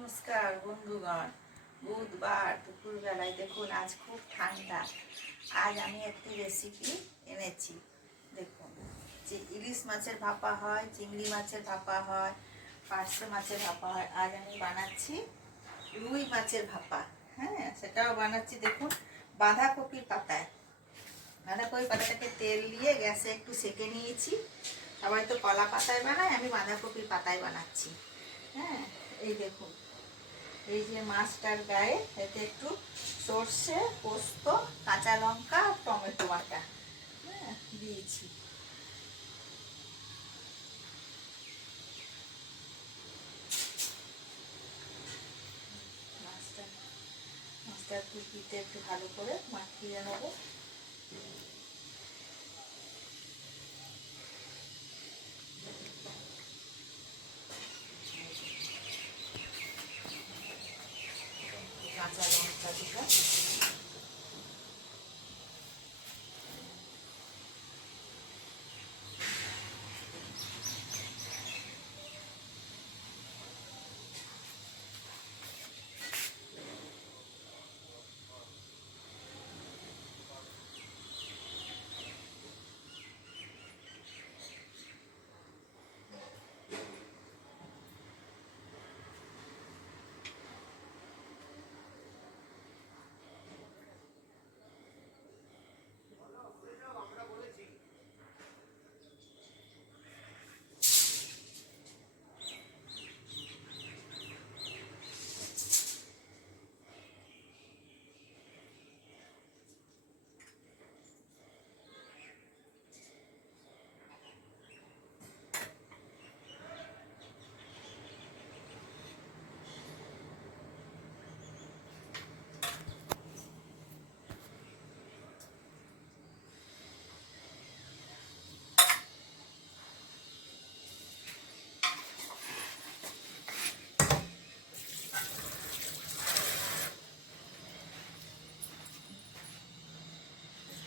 নমস্কার বন্ধুগণ। বুধবার দুপুরবেলায় দেখুন, আজ খুব ঠান্ডা। আজ আমি একটি রেসিপি এনেছি। দেখুন, যে ইলিশ মাছের ভাপা হয়, চিংড়ি মাছের ভাপা হয়, পার্শে মাছের ভাপা হয়, আজ আমি বানাচ্ছি রুই মাছের ভাপা। হ্যাঁ, সেটাও বানাচ্ছি দেখুন বাঁধাকপির পাতায়। বাঁধাকপির পাতাটাকে তেল দিয়ে গ্যাসে একটু সেঁকে নিয়েছি। সবাই তো কলা পাতায় বানায়, আমি বাঁধাকপির পাতায় বানাচ্ছি। হ্যাঁ, এই দেখুন, এই যে মাছটার গায়ে এতে একটু সর্ষে, পোস্ত, কাঁচা লঙ্কা আর টমেটো বাটা দিয়েছি। মাছটা কুপিতে একটু ভালো করে মাখিয়ে নেবো। কাঁচা লঙ্কা দিলাম,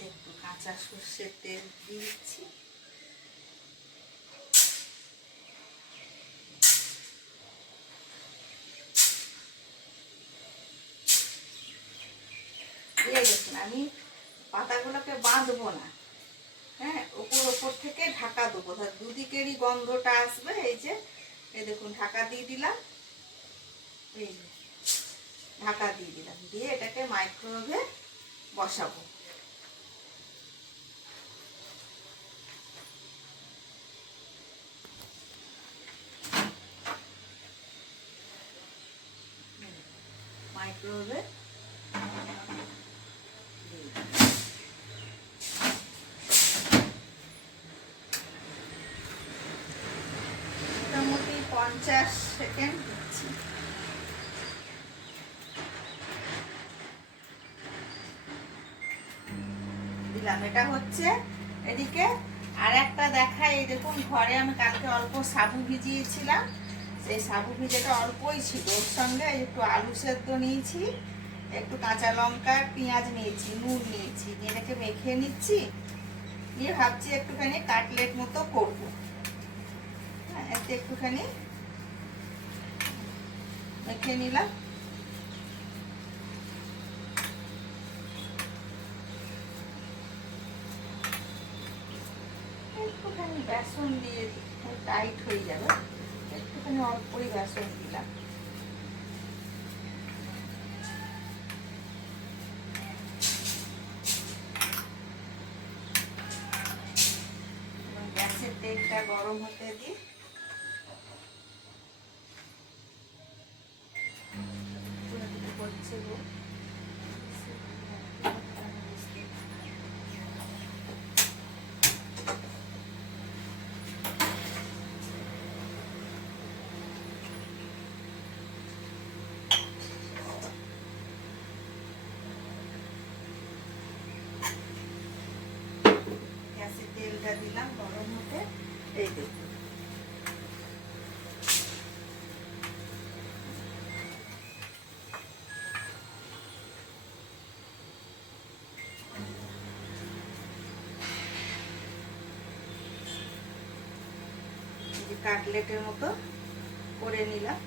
একটু কাঁচা সর্ষের তেল দিচ্ছি। দিয়ে দেখুন, আমি পাতাগুলোকে বাঁধবো না। হ্যাঁ, ওপর থেকে ঢাকা দেবো, দুদিকেরই গন্ধটা আসবে। এই দেখুন, ঢাকা দিয়ে দিলাম। এই যে ঢাকা দিয়ে দিলাম, দিয়ে এটাকে মাইক্রোওয়েভে বসাবো। মাইক্রোওয়েভে মোটামুটি 50 সেকেন্ড দিচ্ছি। দিলাম, এটা হচ্ছে। এদিকে আর একটা দেখাই, এই দেখুন, ঘরে আমি কালকে অল্প সাবু ভিজিয়েছিলাম। সেই সাবু ভিজেটা অল্পই ছিল, ওর সঙ্গে একটু আলু সেদ্ধ নিয়েছি, একটু কাঁচা লঙ্কা, পেঁয়াজ নিয়েছি, নুন নিয়েছি, নিয়ে এটাকে মেখে নিচ্ছি। নিয়ে ভাবছি একটুখানি কাটলেট মতো করবো। হ্যাঁ, এতে একটুখানি মেখে নিলাম। একটুখানি বেসন দিয়ে টাইট হয়ে যাবে, একটুখানি অল্পই বেসন দিলাম। গ্যাসের তেলটা গরম হতে দিই। করছে গো, গ্যাসের তেলটা দিলাম গরম হতে। এই দেখুন, কাটলেটের মতো করে নিলাম।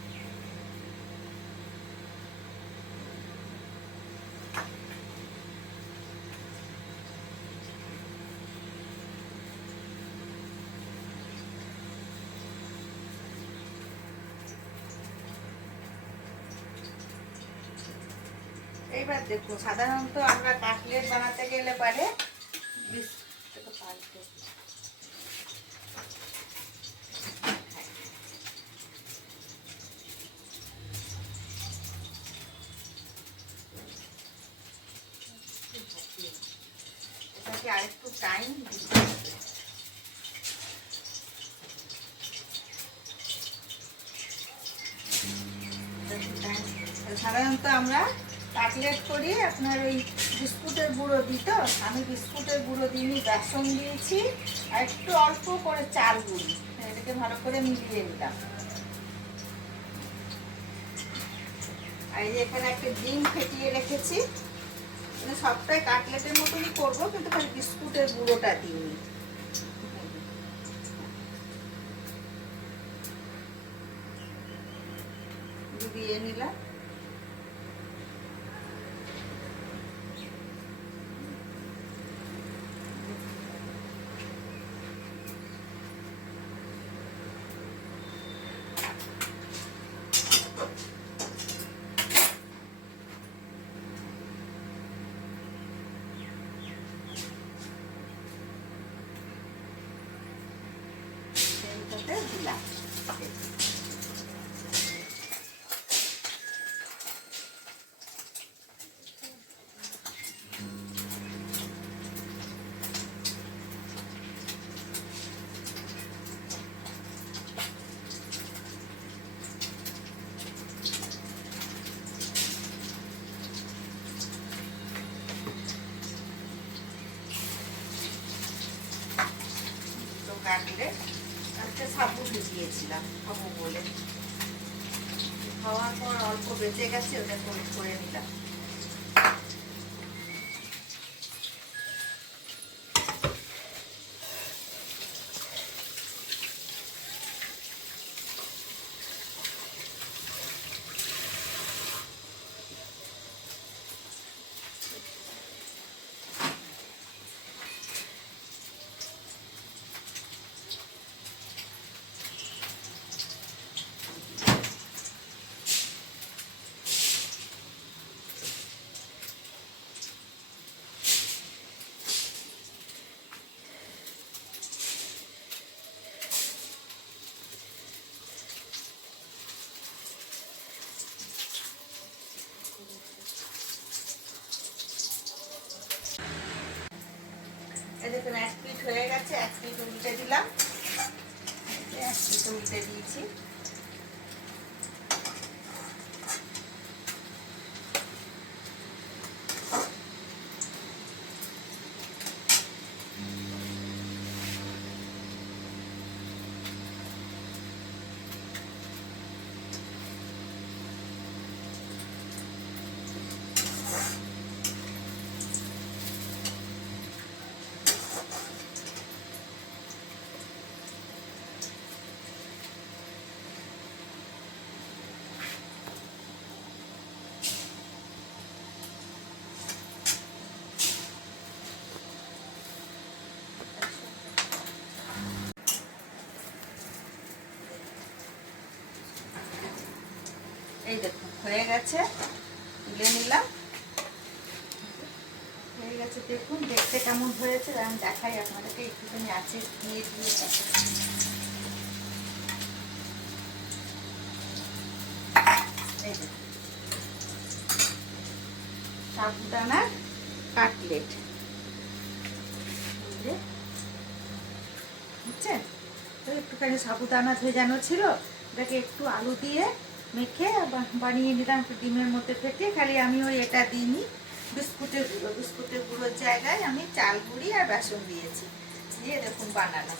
এবার দেখুন, সাধারণত আমরা কাটলেট বানাতে গেলে পারে এটাকে আরেকটু টাইম দিতে হবে। সাধারণত আমরা কাটলেট করি আপনার ওই বিস্কুটের গুঁড়ো দিই, তো আমি বিস্কুটের গুঁড়ো দিইনি, বেসন দিয়েছি আর একটু অল্প করে চাল গুঁড়ি, এটাকে ভালো করে মিলিয়ে নিলাম। আর এই যে এখানে একটা ডিম ফেটিয়ে রেখেছি, মানে সবটাই কাটলেটের মতনই করবো, কিন্তু খালি বিস্কুটের গুঁড়োটা দিইনি। ডুবিয়ে নিলাম। দিলাম কাটলে একটা সাবু ভিজিয়েছিলাম খাবো বলে, খাওয়ার পর অল্প বেঁচে গেছে, ওটা করে নিলাম। দেখুন এক পিঠ হয়ে গেছে, এক পিঠ উল্টে দিলাম, এক পিঠ উল্টে দিয়েছি। এই দেখুন হয়ে গেছে, তুলে নিলাম। হয়ে গেছে, দেখুন দেখতে কেমন হয়েছে আমি দেখাই আপনাদেরকে, একটুখানি আছে দিয়ে দিয়েছে। এই দেখুন সাবুদানার কাটলেট, বুঝছেন তো? একটুখানি সাবুদানা ভেজানো ছিল, এটাকে একটু আলু দিয়ে মেখে বানিয়ে নিলাম, একটু ডিমের মধ্যে ফেটে। খালি আমি ওই এটা দিইনি, বিস্কুটের গুঁড়োর জায়গায় আমি চাল গুঁড়ি আর বেসন দিয়েছি, দিয়ে দেখুন বানানো।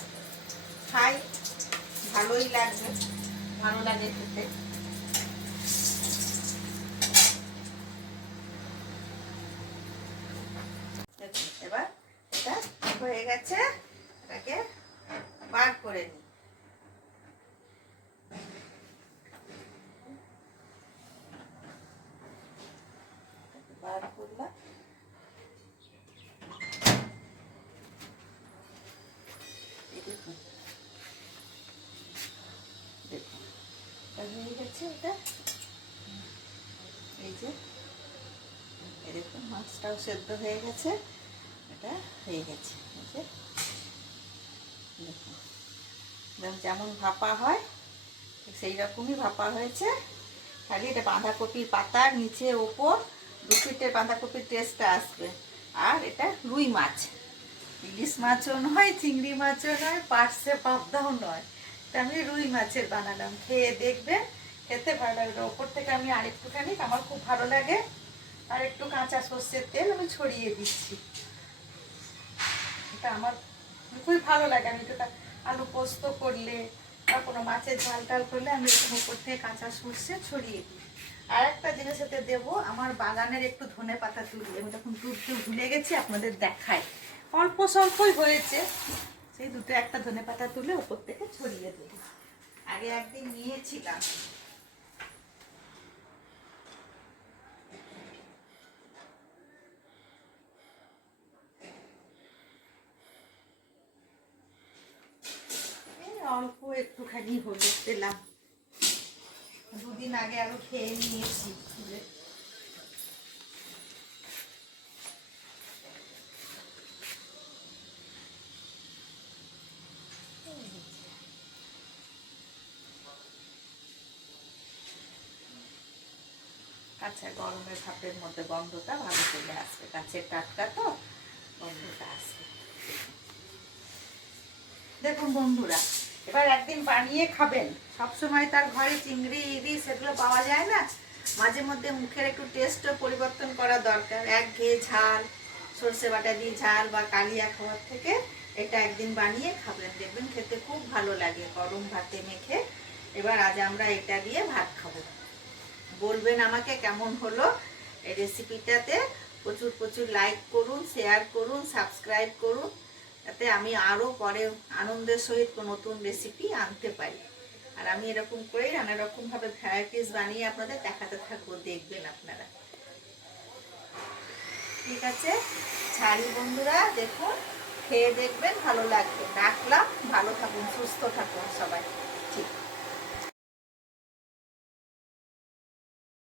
খাই, ভালোই লাগবে, ভালো লাগে খেতে। দেখুন এবার এটা হয়ে গেছে, এটাকে বার করে নিই। বার করলাম, দেখুন দেখুন হয়ে গেছে এটা। এই যে মাছটাও সেদ্ধ হয়ে গেছে, এটা হয়ে গেছে। দেখুন যেমন ভাপা হয় সেই রকমই ভাপা হয়েছে। খালি এটা বাঁধাকপির পাতার নিচে ওপর 2 পিঠের বাঁধাকপির টেস্টটা আসবে। আর এটা রুই মাছ, ইলিশ মাছও নয়, চিংড়ি মাছও নয়, পার্শে পাবদাও নয়, এটা আমি রুই মাছের বানালাম। খেয়ে দেখবেন, খেতে ভালো লাগবে। ওপর থেকে আমি আরেকটুখানি, আমার খুব ভালো লাগে, আর একটু কাঁচা সর্ষের তেল আমি ছড়িয়ে দিচ্ছি। এটা আমার খুবই ভালো লাগে। আমি এটা আলু পোস্ত করলে বা কোনো মাছের ঝাল টাল করলে আমি এরকম উপর থেকে কাঁচা সর্ষে ছড়িয়ে দিই। আর একটা জিনিস এতে দেবো, আমার বাগানের একটু ধনে পাতা তুলি, আমি তখন তুলতে ভুলে গেছি, আপনাদের দেখাই। অল্প স্বল্পই হয়েছে, সেই দুটো একটা ধনে পাতা তুলে উপর থেকে ছড়িয়ে দেবো। আগে একদিন নিয়েছিলাম। অল্প একটুখানি হলুদ দিলাম, 2 দিন আগে আরো খেয়ে নিয়েছি। আচ্ছা, গরমের ভাতের মধ্যে গন্ধটা ভালো চলে আসবে, গাছের টাটকা তো গন্ধটা আসবে। দেখুন বন্ধুরা, এবার একদিন বানিয়ে খাবেন। সবসময় তার ঘরে চিংড়ি ইলিশ এগুলো পাওয়া যায় না, মাঝে মধ্যে মুখের একটু টেস্টও পরিবর্তন করা দরকার। একঘেয়ে ঝাল, সর্ষে বাটা দিয়ে ঝাল বা কালিয়া খাওয়ার থেকে এটা একদিন বানিয়ে খাবেন, দেখবেন খেতে খুব ভালো লাগে গরম ভাতে মেখে। এবার আজ আমরা এটা দিয়ে ভাত খাবো। বলবেন আমাকে কেমন হলো এই রেসিপিটাতে। প্রচুর প্রচুর লাইক করুন, শেয়ার করুন, সাবস্ক্রাইব করুন, যাতে আমি আরও পরে আনন্দের সহিত নতুন রেসিপি আনতে পারি। আর আমি এরকম করেই নানা রকমভাবে ভ্যারাইটিস বানিয়ে আপনাদের দেখাতে থাকবো, দেখবেন আপনারা। ঠিক আছে, ছাড়ি বন্ধুরা, দেখুন খেয়ে দেখবেন, ভালো লাগবে। রাখলাম, ভালো থাকুন, সুস্থ থাকুন সবাই।